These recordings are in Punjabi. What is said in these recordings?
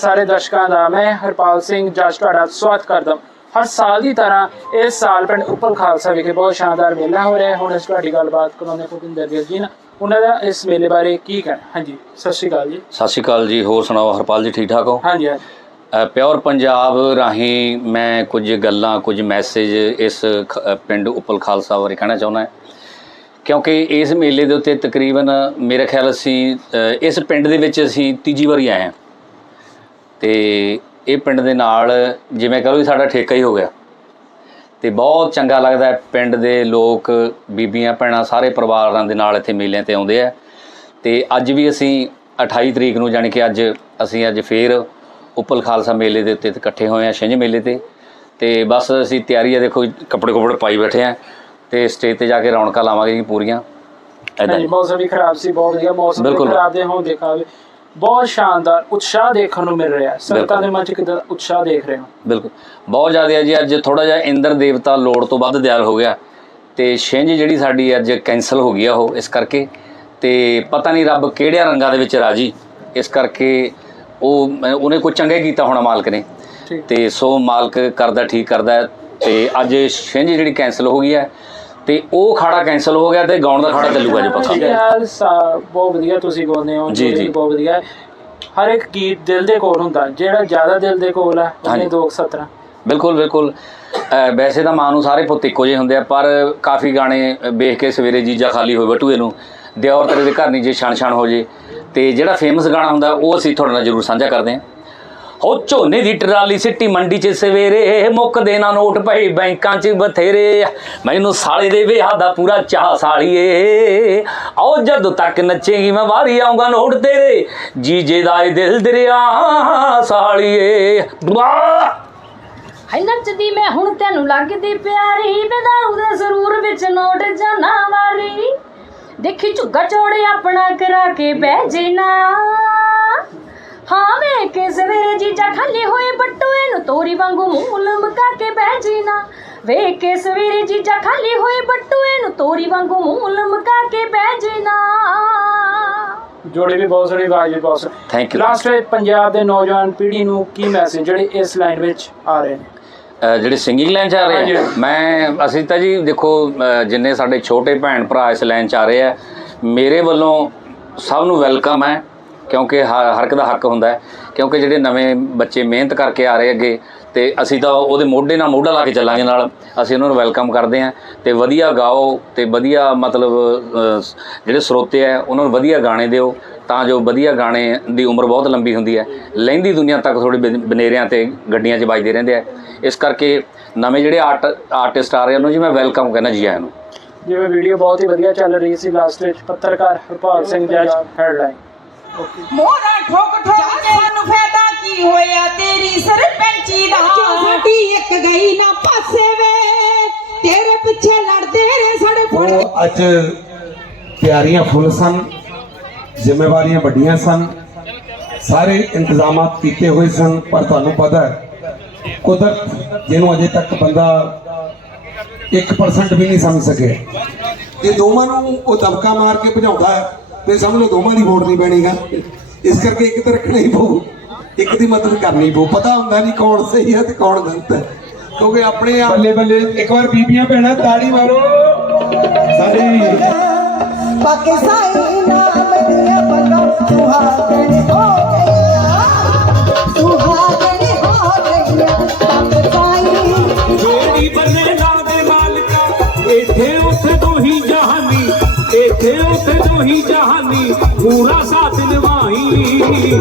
ਸਾਰੇ ਦਰਸ਼ਕਾਂ ਦਾ ਮੈਂ ਹਰਪਾਲ ਸਿੰਘ ਜੱਜ ਤੁਹਾਡਾ ਸਵਾਗਤ ਕਰਦਾ। ਹਰ ਸਾਲ ਦੀ ਤਰ੍ਹਾਂ ਇਸ ਸਾਲ ਪਿੰਡ ਉੱਪਲ ਖਾਲਸਾ ਵਿਖੇ ਬਹੁਤ ਸ਼ਾਨਦਾਰ ਮੇਲਾ ਹੋ ਰਿਹਾ ਹੈ। ਹੁਣ ਇਸ ਤੁਹਾਡੀ ਗੱਲਬਾਤ ਕਰਾਉਂਦੇ ਭੁਪਿੰਦਰ ਜੀ ਨਾਲ। ਉਹਨਾਂ ਦਾ ਇਸ ਮੇਲੇ ਬਾਰੇ ਕੀ ਕਹਿਣਾ? ਹਾਂਜੀ ਸਤਿ ਸ਼੍ਰੀ ਅਕਾਲ ਜੀ। ਸਤਿ ਸ਼੍ਰੀ ਅਕਾਲ ਜੀ। ਹੋਰ ਸੁਣਾਓ ਹਰਪਾਲ ਜੀ ਠੀਕ ਠਾਕ ਹੋ? ਹਾਂਜੀ ਪਿਓਰ ਪੰਜਾਬ ਰਾਹੀਂ ਮੈਂ ਕੁਝ ਗੱਲਾਂ ਕੁਝ ਮੈਸੇਜ ਇਸ ਪਿੰਡ ਉਪਲ ਖਾਲਸਾ ਬਾਰੇ ਕਹਿਣਾ ਚਾਹੁੰਦਾ ਕਿਉਂਕਿ ਇਸ ਮੇਲੇ ਦੇ ਉੱਤੇ ਤਕਰੀਬਨ ਮੇਰੇ ਖਿਆਲ ਅਸੀਂ ਇਸ ਪਿੰਡ ਦੇ ਵਿੱਚ ਅਸੀਂ ਤੀਜੀ ਵਾਰੀ ਆਏ ਹਾਂ। ਤੇ ਇਹ ਪਿੰਡ ਦੇ ਨਾਲ ਜਿਵੇਂ ਕਹੋ ਵੀ ਸਾਡਾ ਠੇਕਾ ਹੀ ਹੋ ਗਿਆ। ਤੇ ਬਹੁਤ ਚੰਗਾ ਲੱਗਦਾ ਹੈ ਪਿੰਡ ਦੇ ਲੋਕ ਬੀਬੀਆਂ ਭੈਣਾਂ ਸਾਰੇ ਪਰਿਵਾਰਾਂ ਦੇ ਨਾਲ ਇੱਥੇ ਮੇਲਿਆਂ ਤੇ ਆਉਂਦੇ ਆ। ਤੇ ਅੱਜ ਵੀ ਅਸੀਂ 28 ਤਰੀਕ ਨੂੰ ਜਾਣੀ ਕਿ ਅੱਜ ਅਸੀਂ ਅੱਜ ਫੇਰ ਉੱਪਲ ਖਾਲਸਾ ਮੇਲੇ ਦੇ ਉੱਤੇ ਇਕੱਠੇ ਹੋਏ ਆ ਛਿੰਝ ਮੇਲੇ ਤੇ। ਤੇ ਬਸ ਅਸੀਂ ਤਿਆਰੀ ਆ ਦੇਖੋ ਕੱਪੜੇ ਕੁਪੜੇ ਪਾਈ ਬੈਠੇ ਆ ਤੇ ਸਟੇਜ ਤੇ ਜਾ ਕੇ ਰੌਣਕਾਂ ਲਾਵਾਂਗੇ ਜੀ ਪੂਰੀਆਂ। ਐਦਾਂ ਮੌਸਮ ਵੀ ਖਰਾਬ ਸੀ ਬਹੁਤ ਵਧੀਆ ਮੌਸਮ। ਖਰਾਬ ਦੇ ਹੋਣ ਦੇਖਾਵੇ ਬਹੁਤ ਸ਼ਾਨਦਾਰ ਉਤਸ਼ਾਹ ਦੇਖਣ ਨੂੰ ਮਿਲ ਰਿਹਾ ਹੈ। ਸੰਗਤਾਂ ਦੇ ਮਨ ਚ ਕਿਦਾਂ ਉਤਸ਼ਾਹ ਦੇਖ ਰਹੇ ਹੋ? ਬਿਲਕੁਲ। ਬਹੁਤ ਜ਼ਿਆਦਾ ਹੈ ਜੀ ਅੱਜ ਥੋੜਾ ਜਿਹਾ ਇੰਦਰ ਦੇਵਤਾ ਲੋੜ ਤੋਂ ਵੱਧ ਤਿਆਰ ਹੋ ਗਿਆ। ਤੇ ਛਿੰਝ ਜਿਹੜੀ ਸਾਡੀ ਅੱਜ ਕੈਨਸਲ ਹੋ ਗਈ ਆ ਉਹ ਇਸ ਕਰਕੇ। ਤੇ ਪਤਾ ਨਹੀਂ ਰੱਬ ਕਿਹੜਿਆਂ ਰੰਗਾਂ ਦੇ ਵਿੱਚ ਰਾਜੀ। ਇਸ ਕਰਕੇ ਉਹ ਉਹਨੇ ਕੋਈ ਚੰਗਾ ਕੀਤਾ ਹੋਣਾ ਮਾਲਕ ਨੇ। ਤੇ ਸੋ ਮਾਲਕ ਕਰਦਾ ਠੀਕ ਕਰਦਾ ਤੇ ਅੱਜ ਛਿੰਝ ਜਿਹੜੀ ਕੈਨਸਲ ਹੋ ਗਈ ਹੈ ਤੇ ਉਹ ਖਾੜਾ ਕੈਨਸਲ ਹੋ ਗਿਆ ਤੇ ਗਾਉਣ ਦਾ ਖਾੜਾ ਚੱਲੂਗਾ ਜੀ ਪੱਕਾ ਠੀਕ ਹੈ ਸਾ- ਬਹੁਤ ਵਧੀਆ ਤੁਸੀਂ ਗਾਉਂਦੇ ਹੋ ਜੀ, ਜੋ। ਬਹੁਤ ਵਧੀਆ। ਹਰ ਇੱਕ ਗੀਤ ਦਿਲ ਦੇ ਕੋਲ ਹੁੰਦਾ ਜਿਹੜਾ ਜ਼ਿਆਦਾ ਦਿਲ ਦੇ ਕੋਲ ਹੈ ਉਹਨੇ ਹਾਂਜੀ। 217 ਬਿਲਕੁਲ ਬਿਲਕੁਲ ਅਹ ਵੈਸੇ ਤਾਂ ਮਾਂ ਨੂੰ ਸਾਰੇ ਪੁੱਤ ਇੱਕੋ ਜਿਹੇ ਹੁੰਦੇ ਆ ਪਰ ਕਾਫੀ ਗਾਣੇ ਵੇਖ ਕੇ ਸਵੇਰੇ ਜੀਜਾ ਖਾਲੀ ਹੋਏ ਬਟੂਏ ਨੂੰ ਦਿਓਰ ਤੇਰੇ ਦੇ ਘਰ ਨਹੀਂ ਜੇ ਛਣ ਛਣ ਹੋ ਜੇ ਤੇ ਜਿਹੜਾ ਫੇਮਸ ਗਾਣਾ ਹੁੰਦਾ ਉਹ ਅਸੀਂ ਤੁਹਾਡੇ ਨਾਲ ਜ਼ਰੂਰ ਸਾਂਝਾ ਕਰਦੇ ਹਾਂ ਹੋ ਝੋਨੇ ਦੀ ਟਰਾਲੀ ਸਿੱਟੀ ਮੰਡੀ 'ਚ ਸਵੇਰੇ ਮੁੱਕਦੇ ਨਾ ਨੋਟ ਪਏ ਬੈਂਕਾਂ 'ਚ ਬਥੇਰੇ। ਮੈਨੂੰ ਸਾਲੇ ਦੇ ਵਿਆਹ ਦਾ ਪੂਰਾ ਚਾਹ ਸਾਲੀਏ। ਆਓ ਜਦੋਂ ਤੱਕ ਨੱਚੇਗੀ ਮੈਂ ਵਾਰੀ ਆਉਂਗਾ ਨੋਟ ਤੇਰੇ। ਜੀਜੇ ਦਾ ਏ ਦਿਲ ਦਰਿਆ ਸਾਲੀਏ। ਵਾਹ ਹਾਈ ਨੱਚਦੀ ਮੈਂ ਹੁਣ ਤੈਨੂੰ ਲੱਗਦੀ ਪਿਆਰੀ। ਬੇਦਾਰੂ ਦੇ ਸਰੂਰ ਵਿੱਚ ਨੋਟ ਜਾਣਾ ਵਾਰੀ। ਦੇਖੀ ਝੁੱਗਾ ਚੋੜੇ ਆਪਣਾ ਕਰਾ ਕੇ ਬਹਿ ਜੇਨਾ ਹਾਂ ਵੇ ਕੇ ਸਵੇਰੇ ਜੀਜਾ ਖਾਲੀ ਹੋਏ ਬੱਟੂਏ ਨੂੰ ਤੋਰੀ ਵਾਂਗੂ ਮੂੰਹ ਲਮਕਾ ਕੇ ਬਹਿ ਜੇਨਾ ਵੇ ਕੇ ਸਵੇਰੇ ਜੀਜਾ ਖਾਲੀ ਹੋਏ ਬੱਟੂਏ ਨੂੰ ਤੋਰੀ ਵਾਂਗੂ ਮੂੰਹ ਲਮਕਾ ਕੇ ਬਹਿ ਜੇਨਾ ਜੋੜੇ ਵੀ ਬਹੁਤ ਸੋਹਣੀ ਆਵਾਜ਼ ਬਹੁਤ ਸੋਹਣੀ। ਥੈਂਕ ਯੂ ਲਾਸਟ ਵਿੱਚ ਪੰਜਾਬ ਦੇ ਨੌਜਵਾਨ ਪੀੜ੍ਹੀ ਨੂੰ ਕੀ ਮੈਸੇਜ ਜਿਹੜੇ ਇਸ ਲਾਈਨ ਵਿੱਚ ਆ ਰਹੇ ਨੇ? ਜਿਹੜੇ ਸਿੰਗਿੰਗ ਲਾਈਨ ਚ ਆ ਰਹੇ ਆ। ਮੈਂ ਅਸੀਂ ਤਾਂ ਜੀ ਦੇਖੋ ਜਿੰਨੇ ਸਾਡੇ ਛੋਟੇ ਭੈਣ ਭਰਾ ਇਸ ਲਾਈਨ ਚ ਆ ਰਹੇ ਆ ਮੇਰੇ ਵੱਲੋਂ ਸਭ ਨੂੰ ਵੈਲਕਮ ਹੈ। ਕਿਉਂਕਿ ਹ- ਹਰ ਇੱਕ ਦਾ ਹੱਕ ਹੁੰਦਾ ਹੈ। ਕਿਉਂਕਿ ਜਿਹੜੇ ਨਵੇਂ ਬੱਚੇ ਮਿਹਨਤ ਕਰਕੇ ਆ ਰਹੇ ਅੱਗੇ, ਤੇ ਅਸੀਂ ਤਾਂ ਉਹਦੇ ਮੋਢੇ ਨਾਲ ਮੋਢਾ ਲਾ ਕੇ ਚੱਲਾਂਗੇ ਨਾਲ। ਅਸੀਂ ਉਹਨਾਂ ਨੂੰ ਵੈਲਕਮ ਕਰਦੇ ਹਾਂ ਤੇ ਵਧੀਆ ਗਾਓ ਤੇ ਵਧੀਆ ਮਤਲਬ ਜਿਹੜੇ ਸਰੋਤੇ ਆ ਉਹਨਾਂ ਨੂੰ ਵਧੀਆ ਗਾਣੇ ਦਿਓ। ਤਾਂ ਜੋ ਵਧੀਆ ਗਾਣੇ ਦੀ ਉਮਰ ਬਹੁਤ ਲੰਬੀ ਹੁੰਦੀ ਹੈ। ਲਹਿੰਦੀ ਦੁਨੀਆ ਤੱਕ ਥੋੜੇ ਬਨੇਰਿਆਂ ਤੇ ਗੱਡੀਆਂ 'ਚ ਵੱਜਦੇ ਰਹਿੰਦੇ ਆ ਇਸ ਕਰਕੇ ਨਵੇਂ ਜਿਹੜੇ ਆਰਟ, ਆਰਟਿਸਟ ਆ ਰਹੇ ਉਹਨਾਂ ਨੂੰ ਜੀ ਮੈਂ ਵੈਲਕਮ ਕਹਿੰਦਾ ਜੀ ਆਇਆਂ ਨੂੰ। ਜਿਵੇਂ ਵੀਡੀਓ ਬਹੁਤ ਹੀ ਵਧੀਆ ਚੱਲ ਰਹੀ ਸੀ ਲਾਸਟ ਵਿੱਚ, ਪੱਤਰਕਾਰ ਹਰਪਾਲ ਸਿੰਘ ਜੱਜ ਹੈਡਲਾਈਨ ਮੋਹਰਾ ਠੋਕ ਠੋਕ ਕੇ ਸਾਨੂੰ ਫਾਇਦਾ ਕੀ ਹੋਇਆ? ਤੇਰੀ ਸਰਪੰਚੀ ਦਾ ਸਾਡੀ ਇੱਕ ਗਈ ਨਾ ਪਾਸੇ ਵੇ। ਤੇਰੇ ਪਿੱਛੇ ਲੜਦੇ ਰੇ ਸਾਡੇ ਫੜ। ਉਹ ਅੱਜ ਤਿਆਰੀਆਂ ਫੁੱਲ ਸਨ ਜ਼ਿੰਮੇਵਾਰੀਆਂ ਵੱਡੀਆਂ ਸਨ ਸਾਰੇ ਇੰਤਜ਼ਾਮਾਤ ਕੀਤੇ ਹੋਏ ਸਨ ਪਰ ਤੁਹਾਨੂੰ ਪਤਾ ਹੈ ਕੁਦਰਤ ਜਿਹਨੂੰ ਅਜੇ ਤੱਕ ਬੰਦਾ 1% ਵੀ ਨਹੀਂ ਸਮਝ ਸਕਿਆ। ਇਹ ਦੋਵਾਂ ਨੂੰ ਉਹ ਦਬਕਾ ਮਾਰ ਕੇ ਭਜਾਉਂਦਾ ਹੈ। ਤੇ ਸਮਝ ਲਓ ਦੋਵਾਂ ਦੀ ਵੋਟ ਨਹੀਂ ਪੈਣੀਗਾ। ਇਸ ਕਰਕੇ ਇੱਕ ਤਾਂ ਰੱਖਣਾ ਹੀ ਪਊ। ਇੱਕ ਦੀ ਮਦਦ ਕਰਨੀ ਪਊ। ਪਤਾ ਹੁੰਦਾ ਨਹੀਂ ਕੌਣ ਸਹੀ ਹੈ ਤੇ ਕੌਣ ਗਲਤ ਹੈ। ਕਿਉਂਕਿ ਆਪਣੇ ਆਪ ਬੱਲੇ ਬੱਲੇ ਇੱਕ ਵਾਰ ਬੀਬੀਆਂ ਭੈਣਾਂ ਤਾੜੀ ਮਾਰੋ। ਸਾਡੀ ਸਾਈ ਨਾਮ ਦੀਆਂ ਪਤਾ ਸੁਹਾਗਣ ਹੋ ਗਈਆਂ। ਸੁਹਾਗਣ ਹੋ ਗਈਆਂ। ਬਾਕੀ ਸਾਈ ਜਿਹੜੀ ਬੰਨੇ ਇੱਥੇ ਉੱਥੇ ਤੋਂ ਹੀ ਜਹਾਨੀ, ਪੂਰਾ ਸਾਥ ਨਿਭਾਈ।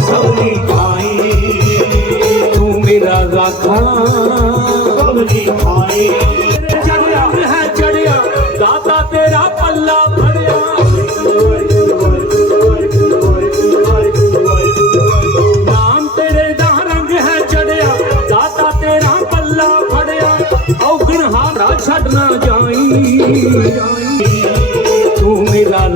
ਸਭਨੀ ਖਾਈ, ਤੂੰ ਮੇਰਾ ਰਾਖਾ ਸਭਨੀ ਖਾਈ। ਚੜਿਆ ਹੈ ਜਾਈ ਤੂੰ ਮੇਰਾ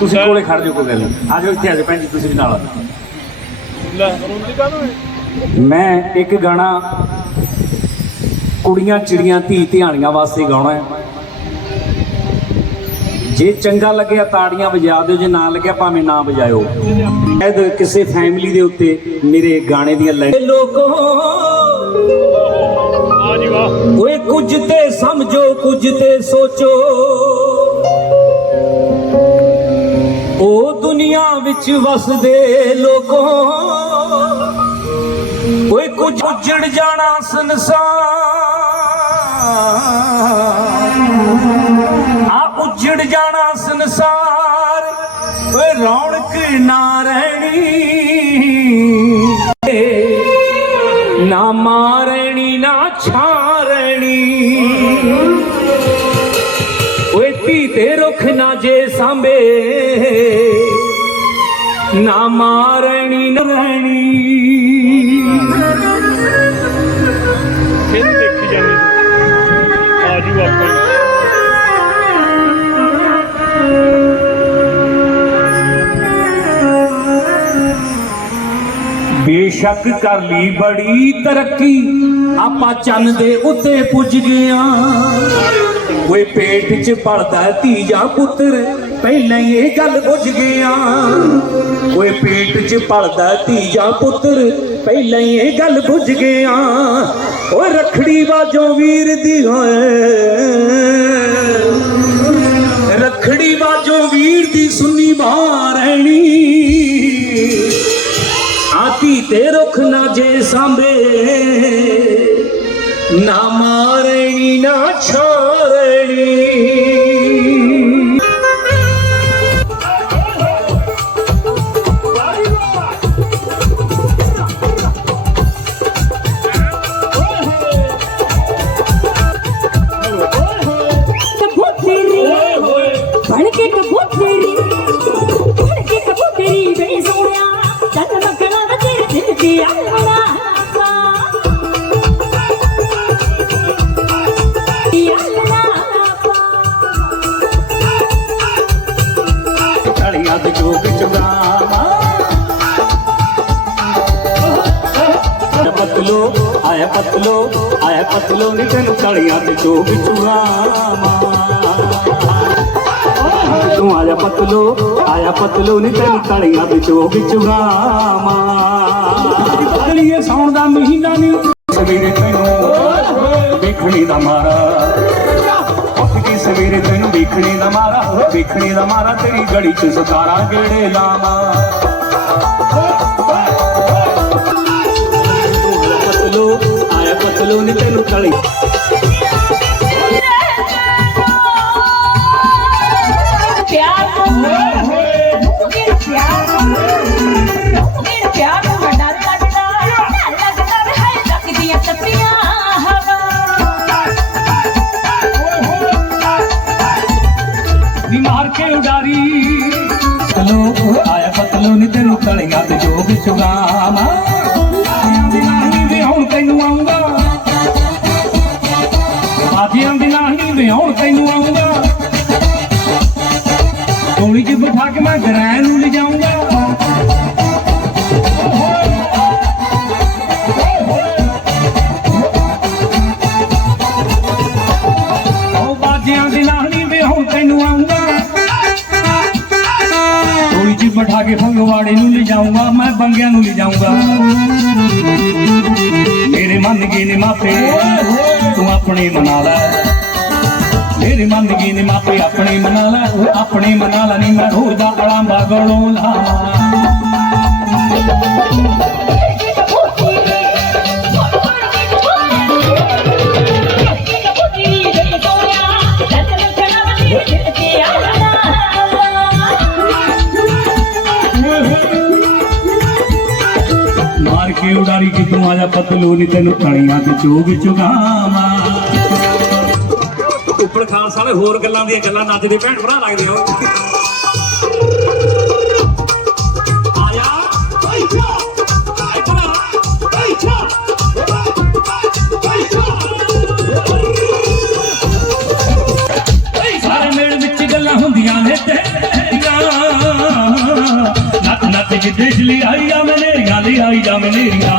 ਤੁਸੀਂ ਕੋਲੇ ਖੜ ਜਾਓ ਕੋਈ ਗੱਲ ਨਹੀਂ। ਆ ਜਾਓ ਇੱਥੇ ਆ ਜਾਓ ਭੈਣ ਜੀ ਤੁਸੀਂ ਵੀ ਨਾਲ ਆ ਜਾਓ। ਮੈਂ ਇੱਕ ਗਾਣਾ ਕੁੜੀਆਂ ਚਿੜੀਆਂ ਧੀ ਧਿਆਣੀਆਂ ਵਾਸਤੇ ਗਾਉਣਾ ਹੈ। ਜੇ ਚੰਗਾ ਲੱਗਿਆ ਤਾੜੀਆਂ ਵਜਾ ਦਿਓ ਜੇ ਨਾ ਲੱਗਿਆ ਭਾਵੇਂ ਨਾ ਵਜਾਇਓ। ਐਦ ਕਿਸੇ ਫੈਮਿਲੀ ਦੇ ਉੱਤੇ ਮੇਰੇ ਗਾਣੇ ਦੀਆਂ ਲਾਈਨਾਂ ਲੋਕੋ ਓਏ ਕੁਝ ਤੇ ਸਮਝੋ ਕੁਝ ਤੇ ਸੋਚੋ। ਉਹ ਦੁਨੀਆ ਵਿੱਚ ਵਸਦੇ ਲੋਕੋ, ਓਏ ਕੁਝ ਉੱਜੜ ਜਾਣਾ ਸੰਸਾਰ। ਆ ਉੱਜੜ ਜਾਣਾ ਸੰਸਾਰ, ਓਏ ਰੌਣਕ ਨਾ ਰਹਿਣੀ। ਨਾ ਮਾਰਣੀ ਨਾ ਛਾਂ। ਜੇ ਸਾਂਭੇ ਨਾ ਮਾਰਣੀ ਨਾ ਰਹਿਣੀ। ਬੇਸ਼ੱਕ ਕਰ ਲਈ ਬੜੀ ਤਰੱਕੀ। ਆਪਾਂ ਚੰਨ ਦੇ ਉੱਤੇ ਪੁੱਜ ਗਿਆ ਕੋਈ ਪੇਟ 'ਚ ਪੜਦਾ ਧੀਆ ਪੁੱਤਰ, ਪਹਿਲਾਂ ਹੀ ਇਹ ਗੱਲ ਬੁੱਝ ਗਿਆ ਓਏ ਪੇਟ 'ਚ ਪੜਦਾ ਧੀਆ ਪੁੱਤਰ, ਪਹਿਲਾਂ ਹੀ ਇਹ ਗੱਲ ਬੁੱਝ ਗਿਆ ਓਏ ਰਖੜੀ ਬਾਜੋਂ ਵੀਰ ਦੀ ਹੋਏ। ਆਤੀ ਤੇ ਰੁਖ ਨਾ ਜੇ ਸਾਂਭੇ ਨਾ ਮਾਰਣੀ ਆਇਆ ਪਤਲੋ ਆਇਆ ਪਤਲੋ ਨੀ ਤੈਨੂੰ ਢੜੀਆਂ ਤੇ ਜੋਗ ਚੁਗਾਵਾ ਤੂੰ ਆਇਆ ਪਤਲੋ ਆਇਆ ਪਤਲੋ ਨੀ ਤੈਨੂੰ ਢੜੀਆਂ ਤੇ ਜੋਗ ਚੁਗਾਵਾ ਬਦਲੀਏ ਸੌਣ ਦਾ ਮਹੀਨਾ ਨਹੀਂ ਸਵੇਰੇ ਤੈਨੂੰ ਵੇਖਣੀ ਦਾ ਮਾਰਾ। ਉੱਠ ਕੇ ਸਵੇਰੇ ਤੈਨੂੰ ਵੇਖਣੇ ਦਾ ਮਾਰਾ ਵੇਖਣੇ ਦਾ ਮਾਰਾ ਤੇਰੀ ਗੜੀ ਚ ਸਤਾਰਾ ਗੇੜੇ ਲਾਵਾਂ। ਪਤਲੋ ਆਇਆ ਪਤਲੋ ਨੇ ਤੈਨੂੰ ਤਲੀ ਪਿਆਰ ਮੇਰਾ ਕੇ ਉਡਾਰੀ। ਪਤਲੋ ਆਇਆ ਪਤਲੋ ਨੇ ਤੈਨੂੰ ਤਲੀਆਂ ਤੇ ਜੋਗ ਚੁਗਾਵਾਂ ਹੁਣ ਤੈਨੂੰ ਆਉਂਗਾ। ਕੋਲੀ ਚ ਬਿਠਾ ਕੇ ਮੈਂ ਗਰਾਂ ਨੂੰ ਲਿਜਾਊਂਗਾ ਉਹ ਬਾਜਿਆਂ ਦੀ ਲਾਹਣੀ ਵੇ, ਹੁਣ ਤੈਨੂੰ ਆਉਂਗਾ। ਕੋਲੀ ਚ ਬਿਠਾ ਕੇ ਫੰਗਵਾੜੇ ਨੂੰ ਲਿਜਾਊਂਗਾ ਮੈਂ ਬੰਗਿਆਂ ਨੂੰ ਲਿਜਾਊਂਗਾ ਮੇਰੇ ਮਨ ਗਏ ਨੇ ਮਾਪੇ, ਤੂੰ ਆਪਣੇ ਮਨਾ ਲੈ। ਮੇਰੇ ਮਨ ਨੇ ਮਾਪੇ ਆਪਣੇ ਮਨਾ ਲੈ ਆਪਣੇ ਮਨਾ ਲੈ ਨੀ, ਮੈਂ ਰੋਜ਼ ਦਾ ਅੜਾਂਬਾ ਗਲੋਂ ਲਾਵਾਂ ਮਾਰ ਕੇ ਉਡਾਰੀ ਕਿ ਤੂੰ ਆਜਾ ਪਤਲੂ ਨੀ, ਤੈਨੂੰ ਤਣੀਆਂ ਤੇ ਚੋਗ ਚੁਗਾਵਾਂ ਪਰ ਖਾਲਸਾ ਨੇ ਹੋਰ ਗੱਲਾਂ ਦੀਆਂ ਗੱਲਾਂ ਨੱਚਦੇ ਭੈਣ ਭਰਾ ਲੱਗਦੇ ਹੋ ਨੱਚ ਨੱਚ ਕੇ ਦੇਖ ਲਈ ਆਈ ਆ, ਮਨੇਰੀਆਂ ਲਈ ਆਈ ਜਾ ਮਨੇਰੀਆਂ।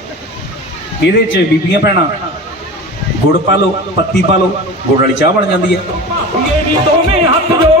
ਇਹਦੇ 'ਚ ਬੀਬੀਆਂ ਭੈਣਾਂ, ਗੁੜ ਪਾ ਲਓ, ਪੱਤੀ ਪਾ ਲਓ, ਗੁੜ ਵਾਲੀ ਚਾਹ ਬਣ ਜਾਂਦੀ ਹੈ। ਇਹ ਵੀ ਦੋਵੇਂ ਹੱਥ ਜੋੜ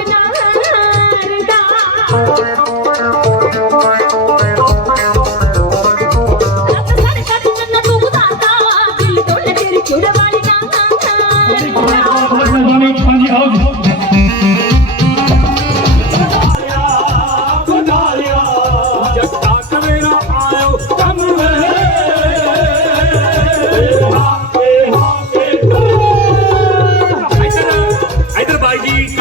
ಬಾಯಿ